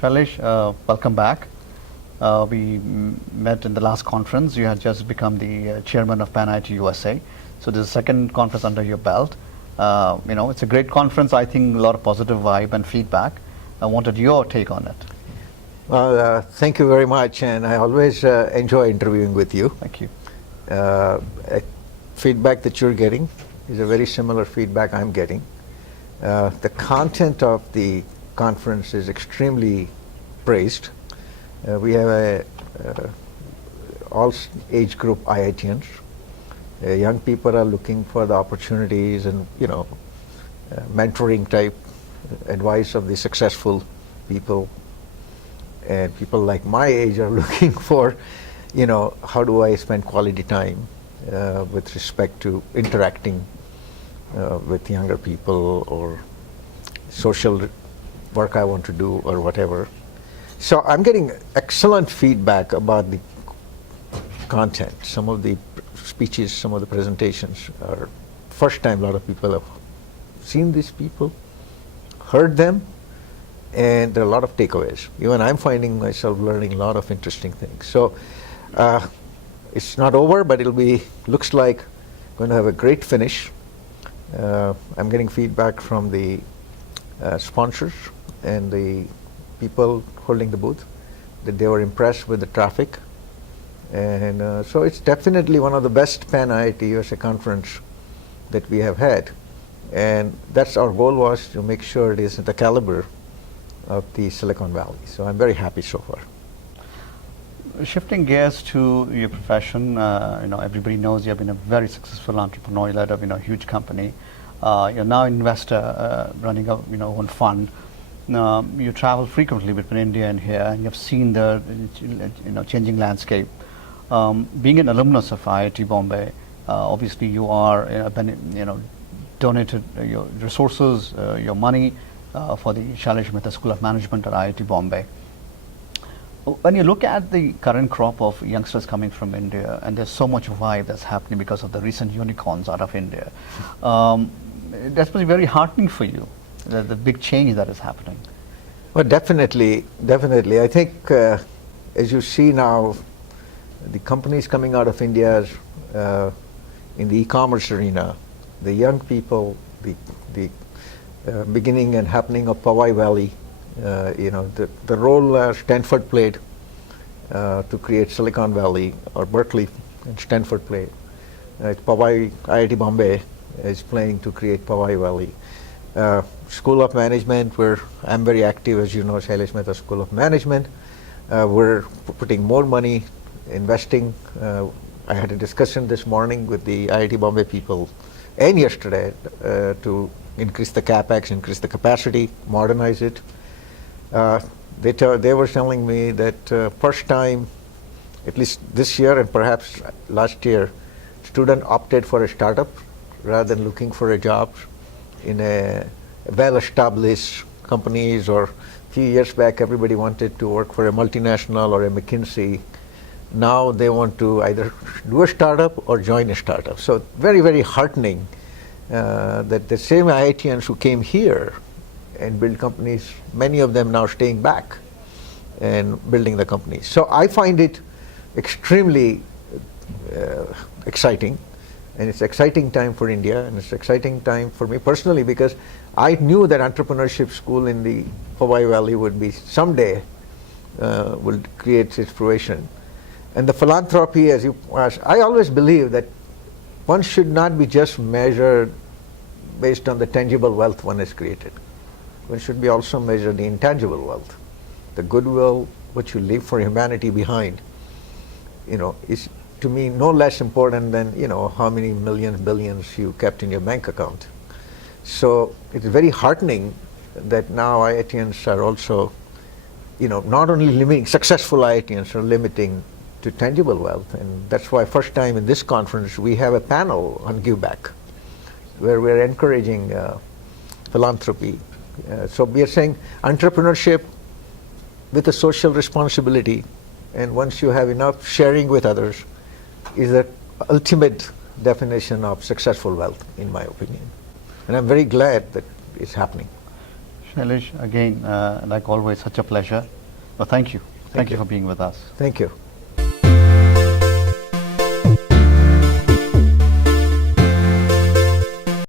Shailesh, welcome back. We met in the last conference. You had just become the chairman of PanIIT USA. So this is the second conference under your belt. It's a great conference. I think a lot of positive vibe and feedback. I wanted your take on it. Well, thank you very much, and I always enjoy interviewing with you. Thank you. Feedback that you're getting is a very similar feedback I'm getting. The content of the conference is extremely praised. We have all age group IITians. Young people are looking for the opportunities and mentoring type advice of the successful people. And people like my age are looking for, how do I spend quality time with respect to interacting with younger people or social work I want to do or whatever. So I'm getting excellent feedback about the content. Some of the speeches, some of the presentations are first time a lot of people have seen these people, heard them, and there are a lot of takeaways. Even I'm finding myself learning a lot of interesting things. So it's not over, but looks like going to have a great finish. I'm getting feedback from the sponsors and the people holding the booth that they were impressed with the traffic. And so it's definitely one of the best PanIIT USA conference that we have had. And that's our goal, was to make sure it is at the caliber of the Silicon Valley. So I'm very happy so far. Shifting gears to your profession, everybody knows you have been a very successful entrepreneur. You led a huge company. You're now an investor running a own fund. You travel frequently between India and here, and you've seen the changing landscape. Being an alumnus of IIT Bombay, obviously you are donated your resources, your money for the Shailesh Mehta School of Management at IIT Bombay. When you look at the current crop of youngsters coming from India, and there's so much vibe that's happening because of the recent unicorns out of India, that's probably very heartening for you, the big change that is happening. Well, definitely. I think as you see now, the companies coming out of India in the e-commerce arena, the young people, the beginning and happening of Powai Valley, the role Stanford played to create Silicon Valley, or Berkeley and Stanford played. Powai, IIT Bombay is playing to create Powai Valley. School of Management, where I'm very active, as you know, Shailesh Mehta School of Management. We're putting more money, investing. I had a discussion this morning with the IIT Bombay people and yesterday to increase the capex, increase the capacity, modernize it. They were telling me that first time, at least this year and perhaps last year, student opted for a startup rather than looking for a job in a well-established companies, or a few years back everybody wanted to work for a multinational or a McKinsey. Now they want to either do a startup or join a startup. So very, very heartening that the same IITians who came here and build companies, many of them now staying back and building the companies. So I find it extremely exciting, and it's exciting time for India, and it's exciting time for me personally, because I knew that entrepreneurship school in the Powai Valley would be someday will create its fruition. And the philanthropy, as you asked, I always believe that one should not be just measured based on the tangible wealth one has created. One should be also measured the intangible wealth, the goodwill which you leave for humanity behind. Is to me no less important than how many millions, billions you kept in your bank account. So it's very heartening that now IITians are also, not only limiting, successful IITians are limiting to tangible wealth. And that's why first time in this conference we have a panel on give back, where we're encouraging philanthropy. So we are saying entrepreneurship with a social responsibility, and once you have enough sharing with others, is the ultimate definition of successful wealth, in my opinion. And I'm very glad that it's happening. Shailesh, again, like always, such a pleasure. Well, thank you. Thank you you. for being with us. Thank you.